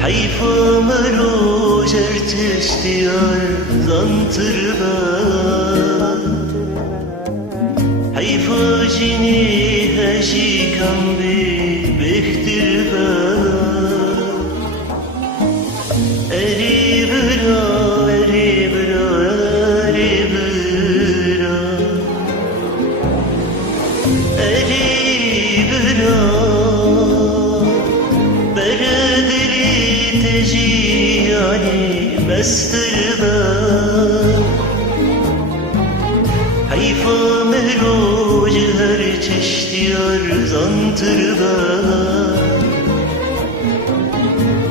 حيف مروج ارتشتيار زنتربا حيف جيني هجي كم بختربا أريبرا أريبرا أريبرا أريبرا بردلي تجي يعني مستربا حيفا مروج هر چشتيار زنتربا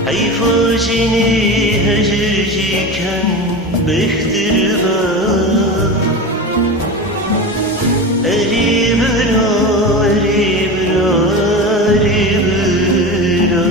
حيفا جيني هجرجي كان بختربا أريبرا أريبرا أريبرا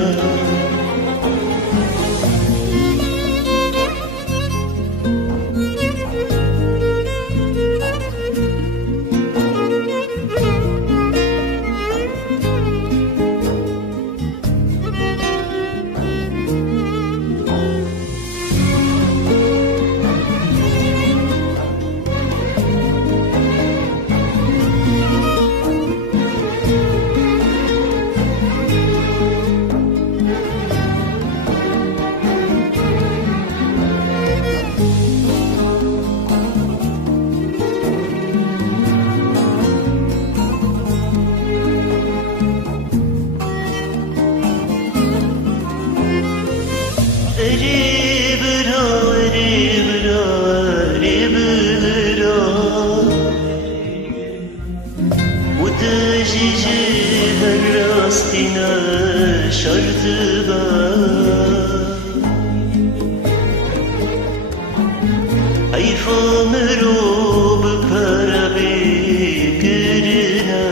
أريبرا أريبرا أريبرا وتجيجي هالراستنا شرطبا حيفا مروب باربي كرنا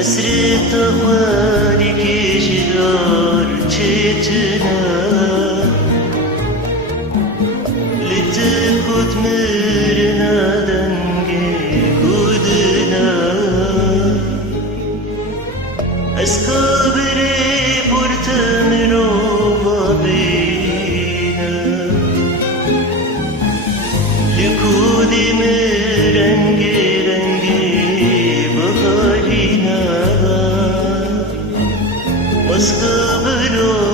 أسرت أخواني كجدار çetine لتكوت مرنا دنگي قدنا اسكابري برتمرو وابينا لكودي مرنگي رنگي بغالينا اسكابرو